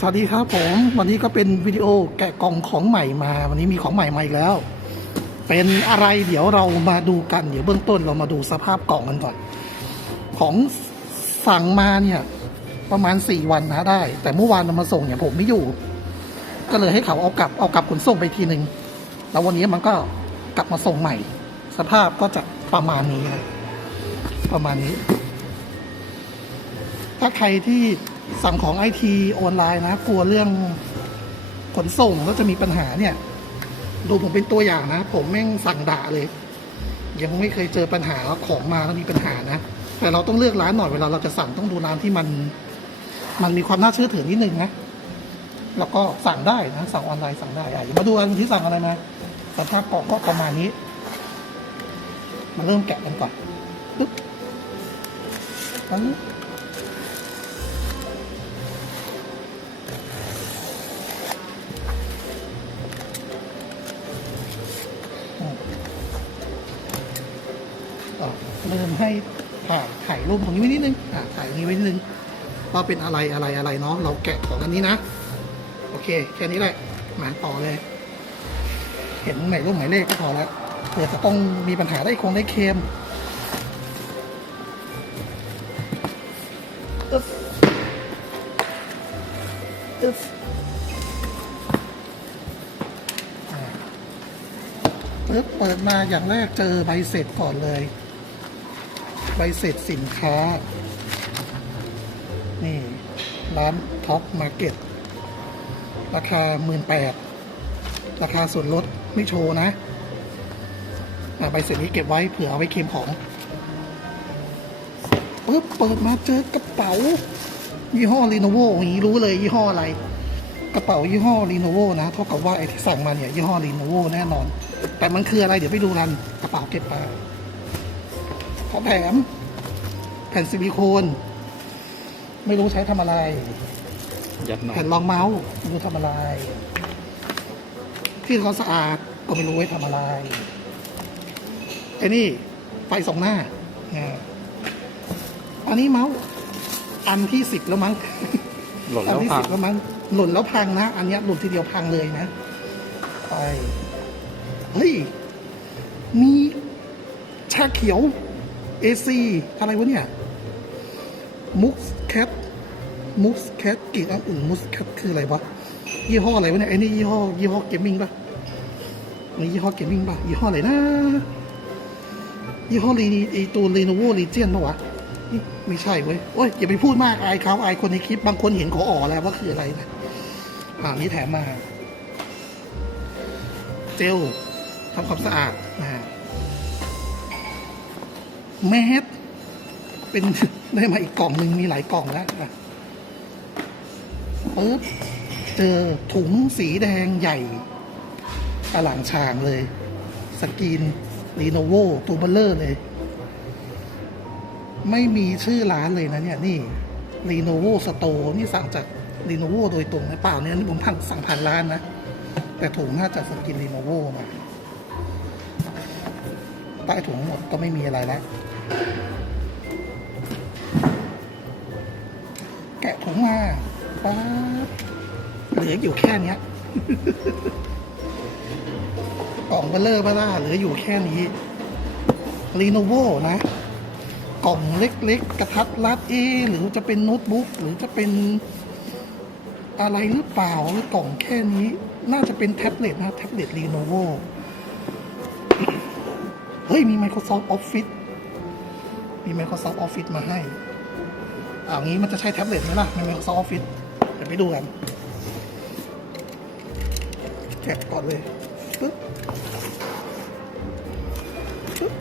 สวัสดีครับผม วันนี้ก็เป็นวิดีโอแกะกล่องของใหม่มา วันนี้มีของใหม่มาอีกแล้ว เป็นอะไรเดี๋ยวเรามาดูกัน เดี๋ยวเบื้องต้นเรามาดูสภาพกล่องกันก่อน ของสั่งมาเนี่ย ประมาณสี่วันนะได้ แต่เมื่อวานเรามาส่งเนี่ยผมไม่อยู่ ก็เลยให้เขาเอากลับเอากลับขนส่งไปทีหนึ่งแล้ววันนี้มันก็กลับมาส่งใหม่ สภาพก็จะประมาณนี้ ประมาณนี้ ถ้าใครที่ สั่งของไอทีออนไลน์นะกลัวเรื่องขนส่งแล้วจะมีปัญหาเนี่ย ดูผมเป็นตัวอย่างนะ ผมแม่งสั่งด่าเลย ยังไม่เคยเจอปัญหาว่าของมาแล้วมีปัญหานะ แต่เราต้องเลือกร้านหน่อยเวลาเราจะสั่งต้องดูร้านที่มัน มันมีความน่าเชื่อถือนิดนึงนะแล้วก็สั่งได้นะ สั่งออนไลน์สั่งได้อะมาดูกันที่สั่งอะไรมาสภาพกล่องก็ประมาณนี้ มาเริ่มแกะกันก่อนปึ๊บอันนี้ เริ่มให้ถ่ายถ่ายรูปตรงนี้ไว้นิดนึงอ่าถ่ายตรงนี้ไว้นิดนึงว่าเป็นอะไรอะไรอะไรเนาะเราแกะของอันนี้นะ โอเค แค่นี้แหละหมาต่อเลย เห็นหมายรูปหมายเลขก็พอแล้วเผื่อจะต้องมีปัญหาได้คงได้เค็มอึ๊บอึ๊บปึ๊บเปิดมาอย่างแรกเจอใบเสร็จก่อนเลย ใบเสร็จสินค้า นี่ ร้านท็อปมาร์เก็ตราคาหมื่นแปดราคาส่วนลดไม่โชว์นะใบเสร็จนี้เก็บไว้เผื่อเอาไว้เคลมของปึ๊บเปิดมาเจอกระเป๋า ยี่ห้อรีโนโวอย่างนี้รู้เลยยี่ห้ออะไร กระเป๋ายี่ห้อรีโนโวนะเท่ากับว่าไอ้ที่สั่งมาเนี่ยยี่ห้อรีโนโวแน่นอน แต่มันคืออะไรเดี๋ยวไปดูกันกระเป๋าเก็บไป ลาของแถมแผ่นซิลิโคน ไม่รู้ใช้ทำอะไร ยัดหน่อยแผ่นรองเมาส์ไม่รู้ทำอะไร ที่เขาสะอาดก็ไม่รู้ไว้ทำอะไรไอ้นี่ไฟสองหน้าอ่าอันนี้เมาส์อันที่สิบแล้วมั้งหล่นอันแล้วที่พัสิงบแล้วมั้งหล่นแล้วพังนะ อันเนี้ยหล่นทีเดียวพังเลยนะไปเฮ้ย มีชาเขียว AC อะไรวะเนี่ยมุกแคทมุกแคทกลิ่นอันอุ่นมุกแคทคืออะไรวะยี่ห้ออะไรวะเนี่ยไอ้นี่ยี่ห้อยี่ห้อเกมมิ่งปะนี่ยี่ห้อเกมมิ่งปะยี่ห้ออะไรนะยี่ห้อรีไอตัวรีโนโวรีเจียนปะวะนี่ไม่ใช่เว้ยโอ้ยอย่าไปพูดมากอายเขาอายคนในคลิปบางคนเห็นขออ๋อแล้วว่าคืออะไรนะอ่านี่แถมมา เจลทำความสะอาดนะฮะ แมสเป็นได้มาอีกกล่องหนึ่งมีหลายกล่องแล้วนะปึ๊บเจอถุงสีแดงใหญ่อลังชางเลย สกีนรีโนโวตัวเบลเลอร์เลย ไม่มีชื่อร้านเลยนะเนี่ยนี่รีโนโวสโตนี่สั่งจากรีโนโวโดยตรงนะเปล่าเนี่ยนี่ผมพังสั่งผ่านร้านนะ แต่ถุงน่าจะสกินรีโนโวมาใต้ถุงหมดก็ไม่มีอะไรแล้ว แกะถุงมาป๊าบเหลืออยู่แค่นี้กล่องเบลเลอร์บ้าล่าเหลืออยู่แค่นี้รีโนโวนะ กล่องเล็กๆ กระทัดรัดเอหรือจะเป็นโน้ตบุ๊กหรือจะเป็นอะไรหรือเปล่าหรือกล่องแค่นี้ น่าจะเป็นแท็บเล็ตนะ แท็บเล็ตรีโนโวเฮ้ย มี Microsoft Office มี Microsoft Office มาให้อ่างี้มันจะใช้แท็บเล็ตไหมล่ะใน Microsoft Office เดี๋ยวไปดูกันแกะก่อนเลยปึ๊บปึ๊บ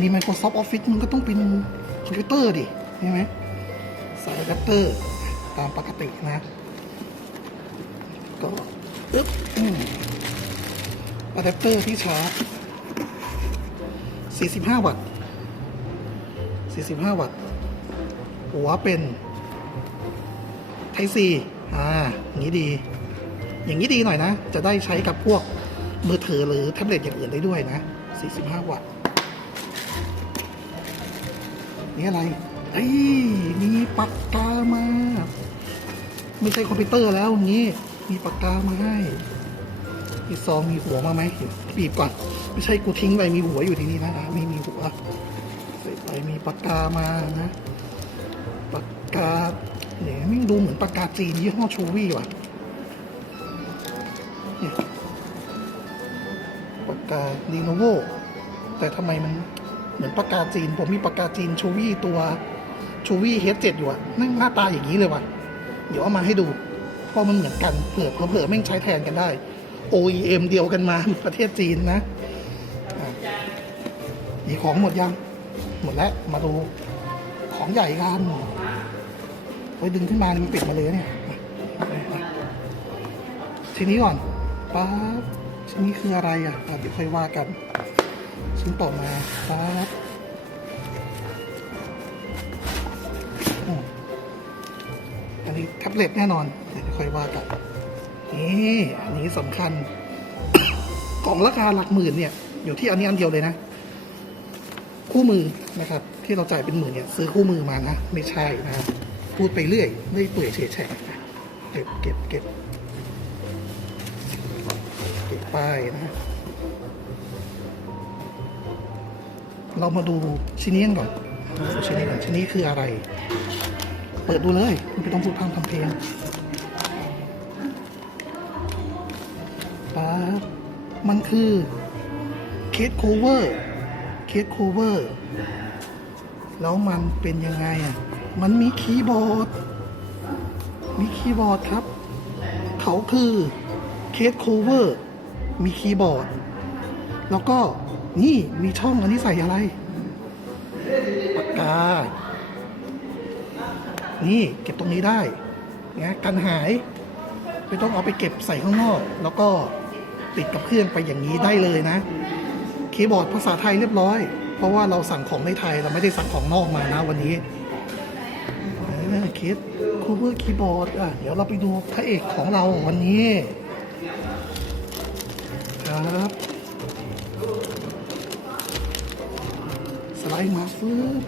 มี Microsoft Office มันก็ต้องเป็นคอมพิวเตอร์ดิใช่ไหมสายอะแดปเตอร์ตามปกตินะ ก็ปึ๊บอืมอะแดปเตอร์ที่ชาร์จ 45 วัตต์ 45 วัตต์ หัวเป็นไทซีอ่าอย่างนี้ดี อย่างนี้ดีหน่อยนะ จะได้ใช้กับพวกมือถือหรือแท็บเล็ตอย่างอื่นได้ด้วยนะ 45 วัตต์ นี่อะไรเอ้ยมีปากกามา ไม่ใช่คอมพิวเตอร์แล้วงนี้ มีปากกามาให้มีซองมีหัวมาไหมเดี๋ยวบีบก่อน ไม่ใช่กูทิ้งไปมีหัวอยู่ที่นี่นะไม่มีหัวใส่ไปมีปากกามานะ ปากกาเนี่ยไม่งดูเหมือนปากกาจีนยี่ห้อชูวี่ว่ะเนี่ยปากกาดีโนโวแต่ทำไมมัน เหมือนปากกาจีน ผมมีปากกาจีนชูวี่ตัวชูวี่เฮดเจ็ดอยู่อะนั่งหน้าตาอย่างนี้เลยว่ะ เดี๋ยวเอามาให้ดู เพราะมันเหมือนกันเผื่อเผื่อแม่งใช้แทนกันได้ OEM เดียวกันมาประเทศจีนนะอะมีของหมดยัง หมดแล้ว มาดูของใหญ่กันไว้ดึงขึ้นมานี่มันปิดมาเลยเนี่ยทีนี้ก่อนป๊าบชิ้นนี้คืออะไรอะอะ เดี๋ยวค่อยว่ากัน ชิ้นต่อมาป๊าบอันนี้แท็บเล็ตแน่นอน เดี๋ยวค่อยว่ากันนี่อันนี้สำคัญของราคาหลักหมื่นเนี่ย อยู่ที่อันนี้อันเดียวเลยนะ คู่มือนะครับ ที่เราจ่ายเป็นหมื่นเนี่ย ซื้อคู่มือมานะ ไม่ใช่นะพูดไปเรื่อย ไม่เปื่อยเฉยแฉะเก็บเก็บเก็บเก็บป้ายนะ เรามาดูชิ้นนี้กันก่อนชิ้นนี้ก่อนชิ้นนี้คืออะไร เปิดดูเลยไม่ต้องพูดพร่ำทำเพลงป๊ามันคือเคสโคเวอร์เคสโคเวอร์แล้วมันเป็นยังไงอะ มันมีคีย์บอร์ด มีคีย์บอร์ดครับ เขาคือเคสโคเวอร์ มีคีย์บอร์ด แล้วก็ นี่มีช่องอันนี้ใส่อะไรปากกา นี่เก็บตรงนี้ได้นะกันหายไม่ต้องเอาไปเก็บใส่ข้างนอก แล้วก็ติดกับเครื่องไปอย่างนี้ได้เลยนะ คีย์บอร์ดภาษาไทยเรียบร้อย เพราะว่าเราสั่งของในไทยเราไม่ได้สั่งของนอกมานะวันนี้เคสคูเวอร์คีย์บอร์ดอะเดี๋ยวเราไปดูพระเอกของเราวันนี้ ครับ ไลด์มาฟื้บ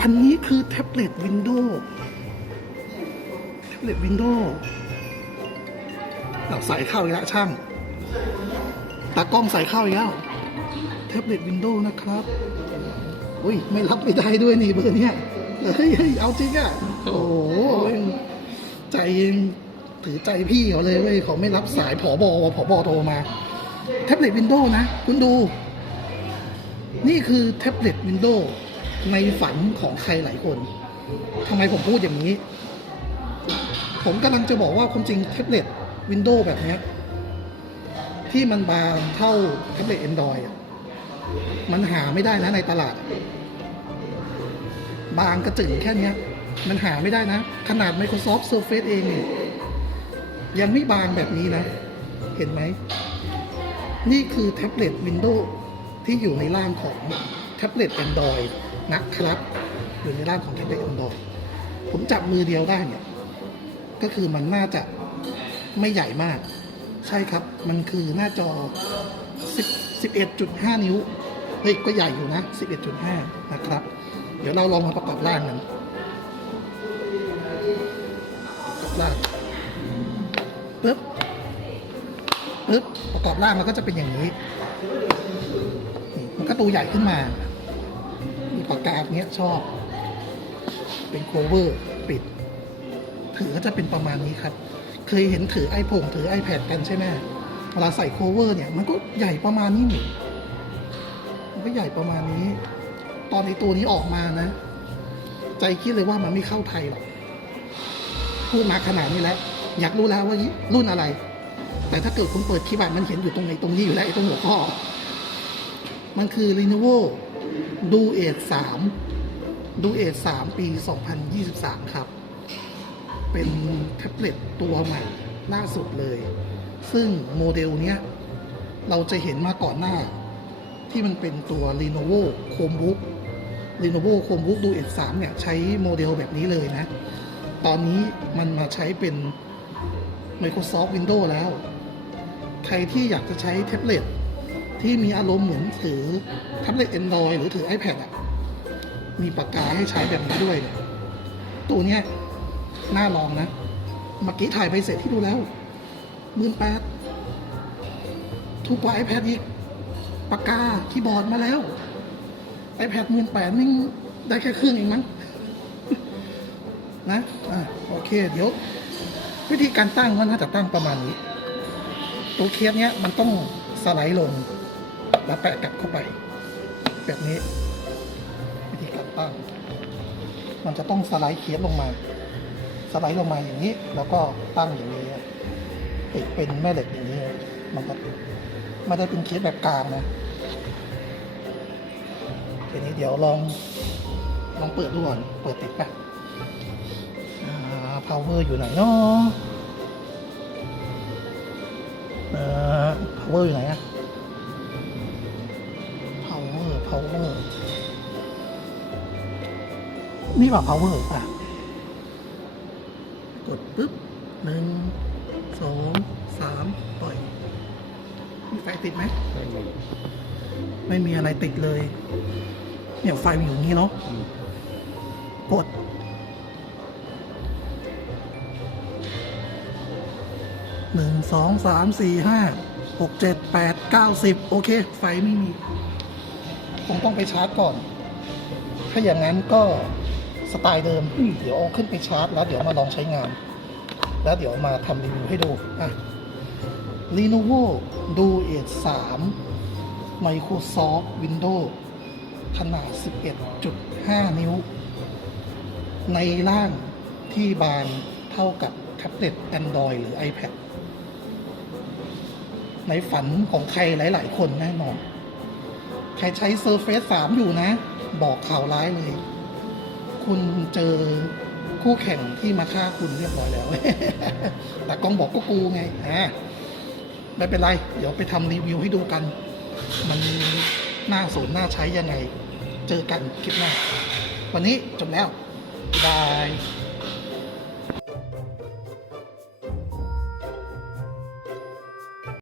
อันนี้คือแท็บเล็ตวินโดว์แท็บเล็ตวินโดว์เราใส่เข้าอีกแล้วช่างตากล้องใส่เข้าอีกแล้วแท็บเล็ตวินโดว์นะครับอุ้ยไม่รับไม่ได้ด้วยนี่เบอร์เนี้ยเฮ้ยเฮ้ยเอาจริงอะโอ้โหเว้ยใจเย็นถือใจพี่เขาเลยเว้ยเขาไม่รับสายผอบอผอบอโทรมา แท็บเล็ตวินโดว์นะ คุณดู นี่คือแท็บเล็ตวินโดว์ในฝันของใครหลายคนทำไมผมพูดอย่างนี้ ผมกำลังจะบอกว่าความจริงแท็บเล็ตวินโดว์แบบนี้ที่มันบางเท่าแท็บเล็ต Android อะมันหาไม่ได้นะในตลาด บางกระจึงแค่นี้มันหาไม่ได้นะ ขนาด Microsoft Surface เองยยังไม่บางแบบนี้นะ เห็นไหม นี่คือแท็บเล็ต Windows ที่อยู่ในร่างของแท็บเล็ต Android นะครับ อยู่ในร่างของแท็บเล็ต Android ผมจับมือเดียวได้เนี่ยก็คือมันน่าจะไม่ใหญ่มาก ใช่ครับ มันคือหน้าจอ 10 11.5 นิ้วเฮ้ยก็ใหญ่อยู่นะ 11.5 นะครับ เดี๋ยวเราลองมาประกอบร่างกันประกอบร่างปึ๊บปึ๊บประกอบร่างมันก็จะเป็นอย่างนี้ มันก็ตัวใหญ่ขึ้นมา มีปากกาเนี้ยชอบ เป็นโคเวอร์ปิด ถือก็จะเป็นประมาณนี้ครับ เคยเห็นถือไอผงถือ iPad กันใช่ไหมเวลาใส่โคเวอร์เนี่ย มันก็ใหญ่ประมาณนี้นี่มันก็ใหญ่ประมาณนี้ ตอนในตัวนี้ออกมานะ ใจคิดเลยว่ามันไม่เข้าไทยหรอก พูดมาขนาดนี้แล้ว อยากรู้แล้วว่ารุ่นอะไร แต่ถ้าเกิดคุณเปิดคลิปอะมันเห็นอยู่ตรงไหนตรงนี้อยู่แล้วไอ้ตรงหัวข้อ มันคือ Lenovo Duet 3 Duet 3ปี 2023 ครับ เป็นแท็บเล็ตตัวใหม่ล่าสุดเลย ซึ่งโมเดลเนี้ย เราจะเห็นมาก่อนหน้า ที่มันเป็นตัว Lenovo Chromebook Lenovo Chromebook Duet 3เนี่ย ใช้โมเดลแบบนี้เลยนะ ตอนนี้มันมาใช้เป็น Microsoft Windows แล้ว ใครที่อยากจะใช้แท็บเล็ต ที่มีอารมณ์เหมือนถือแท็บเล็ต Android หรือถือ iPad อะ มีปากกาให้ใช้แบบนี้ด้วยเนี่ยตัวเนี้ยน่าลองนะ เมื่อกี้ถ่ายไปเสร็จที่ดูแล้วหมื่นแปดถูกกว่า iPad อีก ปากกาคีย์บอร์ดมาแล้ว iPad หมื่นแปดนี่ได้แค่เครื่องเองมั้งนะอะโอเค เดี๋ยว วิธีการตั้งก็น่าจะตั้งประมาณนี้ ตัวเคสเนี้ยมันต้องสไลด์ลง แล้วแปะกลับเข้าไป แบบนี้ วิธีการตั้ง มันจะต้องสไลด์เคสลงมา สไลด์ลงมาอย่างนี้ แล้วก็ตั้งอย่างนี้ติดเป็นแม่เหล็กอย่างนี้ มันก็ไม่ได้เป็นเคสแบบกลางนะทีนี้เดี๋ยวลองลองเปิดดูก่อนเปิดติดปะ power อยู่ไหนเนาะ power อยู่ไหนอะ นี่ป่ะ power อะ กดปุ๊บหนึ่งสองสามปล่อย มีไฟติดไหม ไม่มีไม่มีอะไรติดเลย เนี่ยไฟมันอยู่งนี้เนาะกด หนึ่งสองสามสี่ห้าหกเจ็ดแปดเก้าสิบโอเค ไฟไม่มี คงต้องไปชาร์จก่อน ถ้าอย่างนั้นก็ สไตล์เดิม เดี๋ยวเอาขึ้นไปชาร์จ แล้วเดี๋ยวมาลองใช้งาน แล้วเดี๋ยวมาทำรีวิวให้ดูอะ Lenovo Duet 3 Microsoft Windows ขนาด 11.5 นิ้ว ในร่างที่บางเท่ากับแท็บเล็ต Android หรือ iPad ในฝันของใครหลาย ๆ คนแน่นอน ใครใช้ Surface 3 อยู่นะ บอกข่าวร้ายเลย คุณเจอคู่แข่งที่มาฆ่าคุณเรียบร้อยแล้ว แต่กองบอกก็กูไงอ่าไม่เป็นไร เดี๋ยวไปทำรีวิวให้ดูกัน มันน่าสนน่าใช้ยังไง เจอกันคลิปหน้า วันนี้จบแล้วบาย